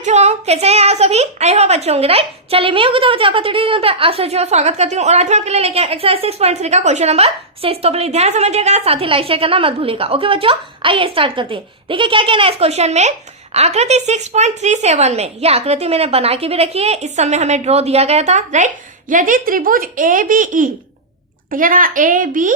बच्चों, कैसे हैं आप सभी? आई होप अच्छे होंगे, राइट। चलिए मैं योगिता बच्चा पे आप सभी को स्वागत करती हूँ और आज मैं आपके लिए लेके एक्सरसाइज 6.3 का क्वेश्चन नंबर 6। तो प्लीज ध्यान समझिएगा, साथ ही लाइक शेयर करना मत भूलिएगा। ओके बच्चों, आइए स्टार्ट करते हैं। देखिए क्या कहना है इस क्वेश्चन में। आकृति 6.37 में, यह आकृति मैंने बना के भी रखी है, इस समय हमें ड्रॉ दिया गया था, राइट। यदि त्रिभुज ABE, ये रहा ABE,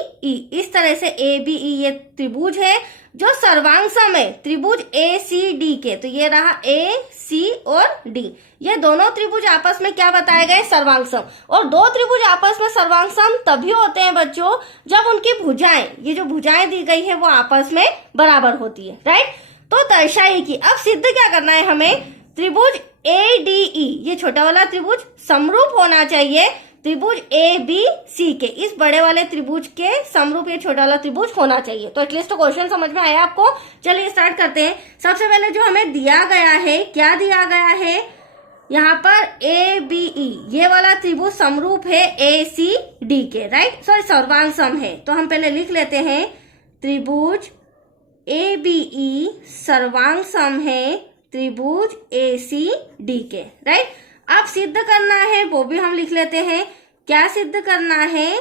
इस तरह से ABE ये त्रिभुज है जो सर्वांग सम है त्रिभुज ACD के। तो ये रहा AC और D, ये दोनों त्रिभुज आपस में क्या बताए गए? सर्वांग सम। और दो त्रिभुज आपस में सर्वांग सम तभी होते हैं बच्चों जब उनकी भुजाएं, ये जो भुजाएं दी गई है वो आपस में बराबर होती है, राइट। तो दर्शाइए कि अब सिद्ध क्या करना है हमें। त्रिभुज ADE, ये छोटा वाला त्रिभुज समरूप होना चाहिए त्रिभुज ABC के, इस बड़े वाले त्रिभुज के समरूप ये छोटा वाला त्रिभुज होना चाहिए। तो एटलीस्ट तो क्वेश्चन समझ में आया आपको। चलिए स्टार्ट करते हैं। सबसे पहले जो हमें दिया गया है, क्या दिया गया है यहाँ पर? ABE, ये वाला त्रिभुज समरूप है ACD के, राइट। सॉरी, सर्वांग सम है। तो हम पहले लिख लेते हैं त्रिभुज ABE सर्वांग सम है त्रिभुज ACD के, राइट। अब सिद्ध करना है वो भी हम लिख लेते हैं। क्या सिद्ध करना है?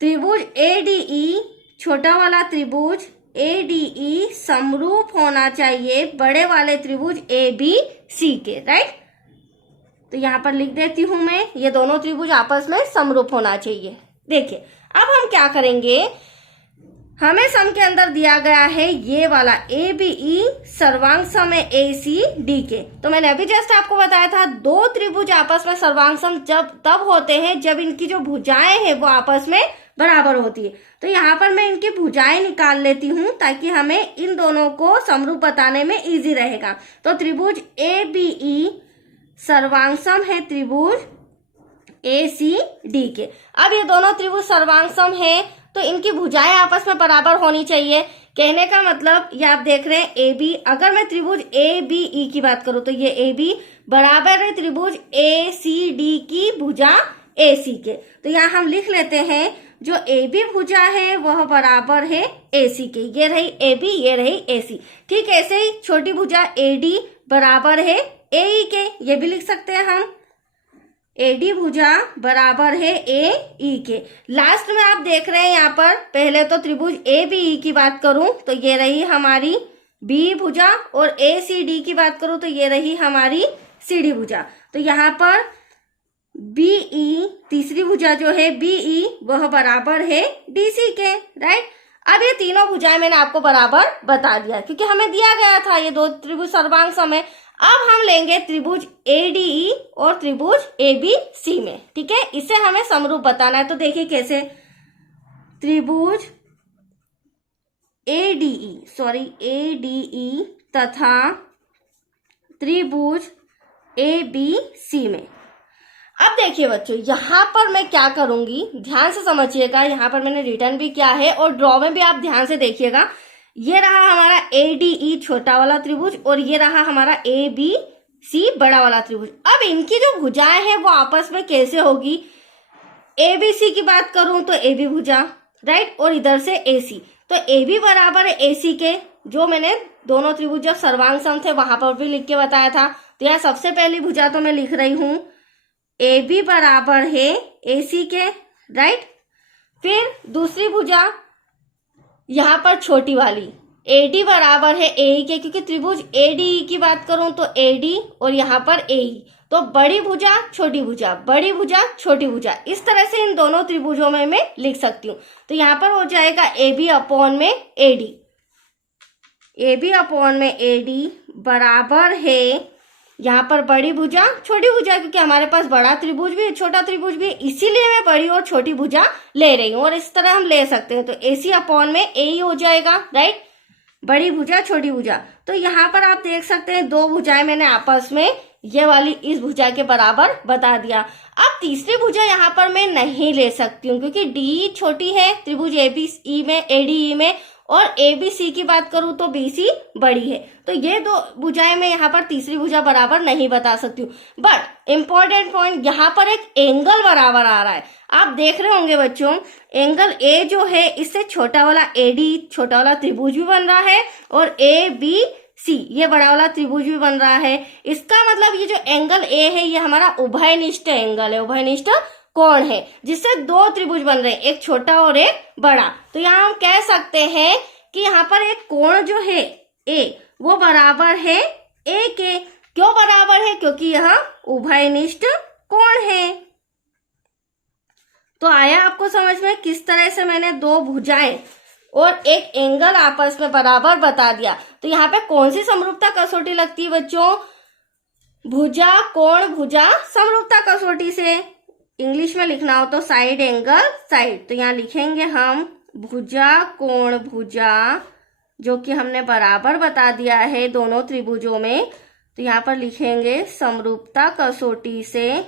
त्रिभुज ADE, छोटा वाला त्रिभुज ADE समरूप होना चाहिए बड़े वाले त्रिभुज ABC के, राइट। तो यहां पर लिख देती हूं मैं, ये दोनों त्रिभुज आपस में समरूप होना चाहिए। देखिए अब हम क्या करेंगे, हमें सम के अंदर दिया गया है ये वाला ABE सर्वांग सम है ACD के। तो मैंने अभी जस्ट आपको बताया था दो त्रिभुज आपस में सर्वांग सम तब होते हैं जब इनकी जो भुजाएं हैं वो आपस में बराबर होती है। तो यहाँ पर मैं इनकी भुजाएं निकाल लेती हूँ ताकि हमें इन दोनों को समरूप बताने में इजी रहेगा। तो त्रिभुज ABE सर्वांग सम है त्रिभुज ACD के। अब ये दोनों त्रिभुज सर्वांग सम है तो इनकी भुजाएं आपस में बराबर होनी चाहिए। कहने का मतलब ये आप देख रहे हैं AB, अगर मैं त्रिभुज ABE की बात करूं तो ये AB बराबर है त्रिभुज ACD की भुजा AC के। तो यहाँ हम लिख लेते हैं जो AB भुजा है वह बराबर है AC के। ये रही AB, ये रही AC। ठीक ऐसे ही छोटी भुजा AD बराबर है AE के, ये भी लिख सकते हैं हम। AD भुजा बराबर है AE के। लास्ट में आप देख रहे हैं यहाँ पर, पहले तो त्रिभुज ABE की बात करूं तो ये रही हमारी B भुजा, और ACD की बात करूं तो ये रही हमारी CD भुजा। तो यहाँ पर BE, तीसरी भुजा जो है BE, वह बराबर है DC के, राइट। अब ये तीनों भुजाएं मैंने आपको बराबर बता दिया क्योंकि हमें दिया गया था ये दो त्रिभुज सर्वांग सम है। अब हम लेंगे त्रिभुज ADE और त्रिभुज ABC में, ठीक है। इसे हमें समरूप बताना है। तो देखिए कैसे, त्रिभुज ADE तथा त्रिभुज ABC में। अब देखिए बच्चों, यहाँ पर मैं क्या करूंगी, ध्यान से समझिएगा। यहाँ पर मैंने रिटर्न भी किया है और ड्रॉ में भी आप ध्यान से देखिएगा। ये रहा हमारा ADE छोटा वाला त्रिभुज और ये रहा हमारा ABC बड़ा वाला त्रिभुज। अब इनकी जो भुजाएं हैं वो आपस में कैसे होगी? ABC की बात करूं तो AB भुजा, राइट, और इधर से AC। तो AB बराबर है AC के, जो मैंने दोनों त्रिभुज जब सर्वांग सम थे वहां पर भी लिख के बताया था। तो यहाँ सबसे पहली भुजा तो मैं लिख रही हूं AB बराबर है AC के, राइट। फिर दूसरी भुजा यहाँ पर छोटी वाली AD बराबर है AE के, क्योंकि त्रिभुज ADE की बात करूं तो AD और यहाँ पर AE। तो बड़ी भुजा छोटी भुजा, बड़ी भुजा छोटी भुजा, इस तरह से इन दोनों त्रिभुजों में मैं लिख सकती हूँ। तो यहाँ पर हो जाएगा AB अपॉन में AD, AB अपॉन में AD बराबर है यहाँ पर बड़ी भुजा छोटी भुजा, क्योंकि हमारे पास बड़ा त्रिभुज भी है छोटा त्रिभुज भी है, इसीलिए मैं बड़ी और छोटी भुजा ले रही हूँ। और इस तरह हम ले सकते हैं। तो AC अपॉन में AE हो जाएगा, राइट, बड़ी भुजा छोटी भुजा। तो यहाँ पर आप देख सकते हैं दो भुजाएं मैंने आपस में ये वाली इस भुजा के बराबर बता दिया। अब तीसरी भुजा यहाँ पर मैं नहीं ले सकती हूँ क्योंकि DE छोटी है त्रिभुज ABE में, ADE में, और ABC की बात करूं तो BC बड़ी है। तो ये दो भुजाएं मैं यहाँ पर तीसरी भुजा बराबर नहीं बता सकती हूँ। बट इम्पोर्टेंट पॉइंट, यहाँ पर एक एंगल बराबर आ रहा है। आप देख रहे होंगे बच्चों, एंगल A जो है इससे छोटा वाला AD छोटा वाला त्रिभुज भी बन रहा है और AB सी, ये बड़ा वाला त्रिभुज भी बन रहा है। इसका मतलब ये जो एंगल ए है ये हमारा उभयनिष्ठ एंगल है, उभयनिष्ठ कोण है, जिससे दो त्रिभुज बन रहे हैं, एक छोटा और एक बड़ा। तो यहाँ हम कह सकते हैं कि यहाँ पर एक कोण जो है ए वो बराबर है ए के। क्यों बराबर है? क्योंकि यह उभयनिष्ठ कोण है। तो आया आपको समझ में किस तरह से मैंने दो भुजाएं और एक एंगल आपस में बराबर बता दिया। तो यहाँ पे कौन सी समरूपता कसौटी लगती है बच्चों? भुजा कोण भुजा समरूपता कसौटी से। इंग्लिश में लिखना हो तो साइड एंगल साइड। तो यहाँ लिखेंगे हम भुजा कोण भुजा, जो कि हमने बराबर बता दिया है दोनों त्रिभुजों में। तो यहाँ पर लिखेंगे समरूपता कसौटी से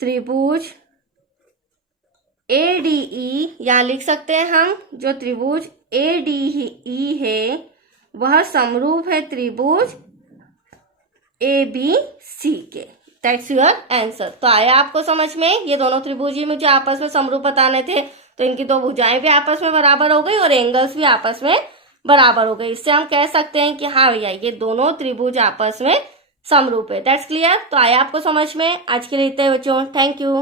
त्रिभुज ADE, यहाँ लिख सकते हैं हम जो त्रिभुज ADE है वह समरूप है त्रिभुज ABC के। That's your answer. तो आया आपको समझ में? ये दोनों त्रिभुज ही मुझे आपस में समरूप बताने थे, तो इनकी दो भुजाएं भी आपस में बराबर हो गई और एंगल्स भी आपस में बराबर हो गए। इससे हम कह सकते हैं कि हाँ भैया ये दोनों त्रिभुज आपस में समरूप है। That's clear. तो आया आपको समझ में? आज के लिए इतना ही बच्चों, थैंक यू।